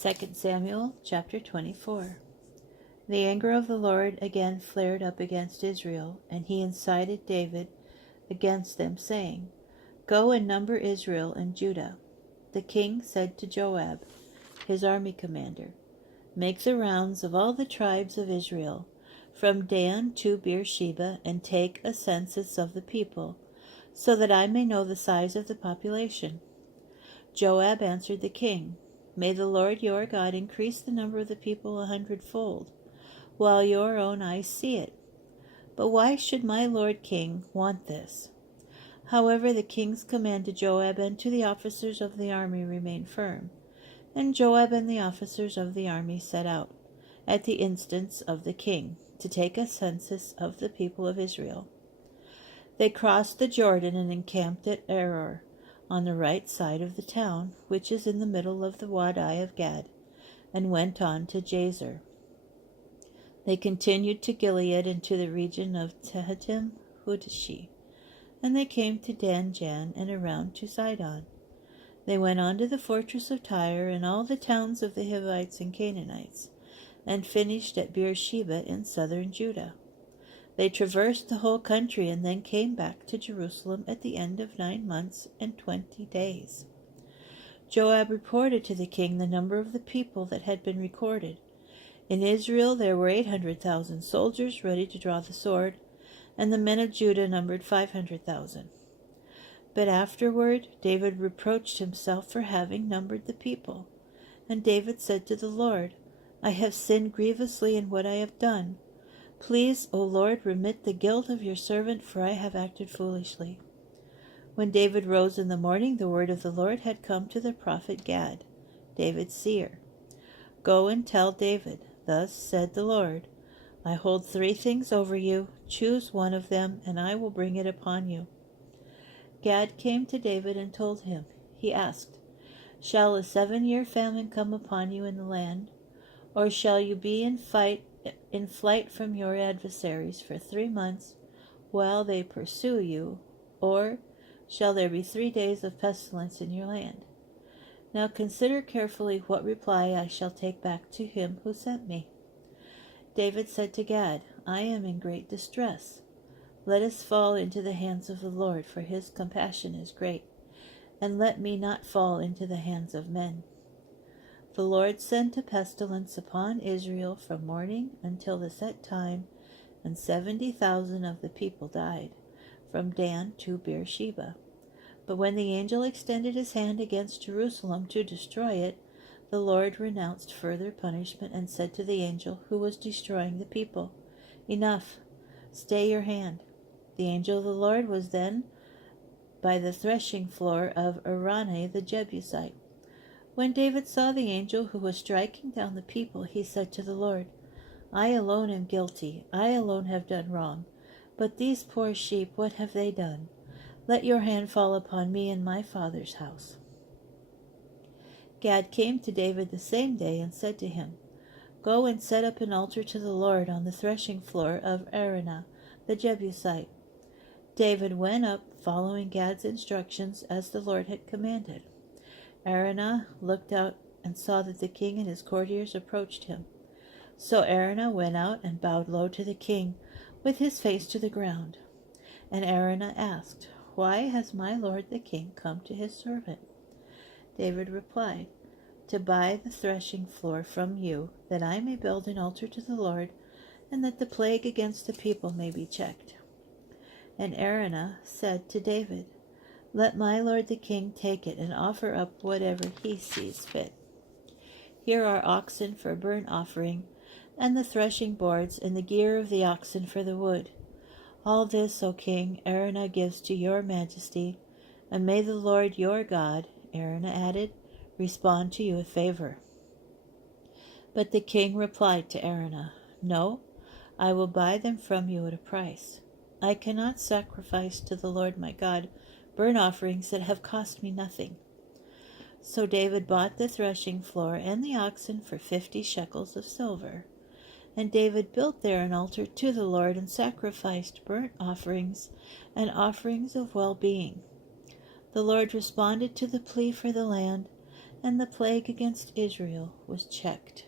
2 Samuel chapter 24. The anger of the Lord again flared up against Israel, and he incited David against them, saying, Go and number Israel and Judah. The king said to Joab, his army commander, Make the rounds of all the tribes of Israel, from Dan to Beersheba, and take a census of the people, so that I may know the size of the population. Joab answered the king, May the Lord your God increase the number of the people 100-fold, while your own eyes see it. But why should my lord king want this? However, the king's command to Joab and to the officers of the army remained firm, and Joab and the officers of the army set out, at the instance of the king, to take a census of the people of Israel. They crossed the Jordan and encamped at Aroer, on the right side of the town, which is in the middle of the Wadi of Gad, and went on to Jazer. They continued to Gilead and to the region of Tehtim Hudashi, and they came to Dan-jan and around to Sidon. They went on to the fortress of Tyre and all the towns of the Hivites and Canaanites, and finished at Beersheba in southern Judah. They traversed the whole country and then came back to Jerusalem at the end of 9 months and 20 days. Joab reported to the king the number of the people that had been recorded. In Israel there were 800,000 soldiers ready to draw the sword, and the men of Judah numbered 500,000. But afterward David reproached himself for having numbered the people. And David said to the Lord, I have sinned grievously in what I have done. Please, O Lord, remit the guilt of your servant, for I have acted foolishly. When David rose in the morning, the word of the Lord had come to the prophet Gad, David's seer. Go and tell David, Thus said the Lord, I hold 3 things over you. Choose one of them, and I will bring it upon you. Gad came to David and told him. He asked, Shall a 7-year famine come upon you in the land? Or shall you be in flight from your adversaries for 3 months while they pursue you? Or shall there be 3 days of pestilence in your land? Now consider carefully what reply I shall take back to him who sent me. David said to Gad, I am in great distress. Let us fall into the hands of the Lord, for his compassion is great, and let me not fall into the hands of men. The Lord sent a pestilence upon Israel from morning until the set time, and 70,000 of the people died, from Dan to Beersheba. But when the angel extended his hand against Jerusalem to destroy it, the Lord renounced further punishment and said to the angel who was destroying the people, Enough, stay your hand. The angel of the Lord was then by the threshing floor of Araunah the Jebusite. When David saw the angel who was striking down the people, he said to the Lord, I alone am guilty, I alone have done wrong. But these poor sheep, what have they done? Let your hand fall upon me and my father's house. Gad came to David the same day and said to him, Go and set up an altar to the Lord on the threshing floor of Araunah the Jebusite. David went up, following Gad's instructions as the Lord had commanded. Araunah looked out and saw that the king and his courtiers approached him. So Araunah went out and bowed low to the king, with his face to the ground. And Araunah asked, Why has my lord the king come to his servant? David replied, To buy the threshing floor from you, that I may build an altar to the Lord, and that the plague against the people may be checked. And Araunah said to David, Let my lord the king take it and offer up whatever he sees fit. Here are oxen for burnt offering, and the threshing boards, and the gear of the oxen for the wood. All this, O king, Araunah gives to your majesty, and may the Lord your God, Araunah added, respond to you with favor. But the king replied to Araunah, No, I will buy them from you at a price. I cannot sacrifice to the Lord my God burnt offerings that have cost me nothing. So David bought the threshing floor and the oxen for 50 shekels of silver. And David built there an altar to the Lord and sacrificed burnt offerings and offerings of well-being. The Lord responded to the plea for the land, and the plague against Israel was checked.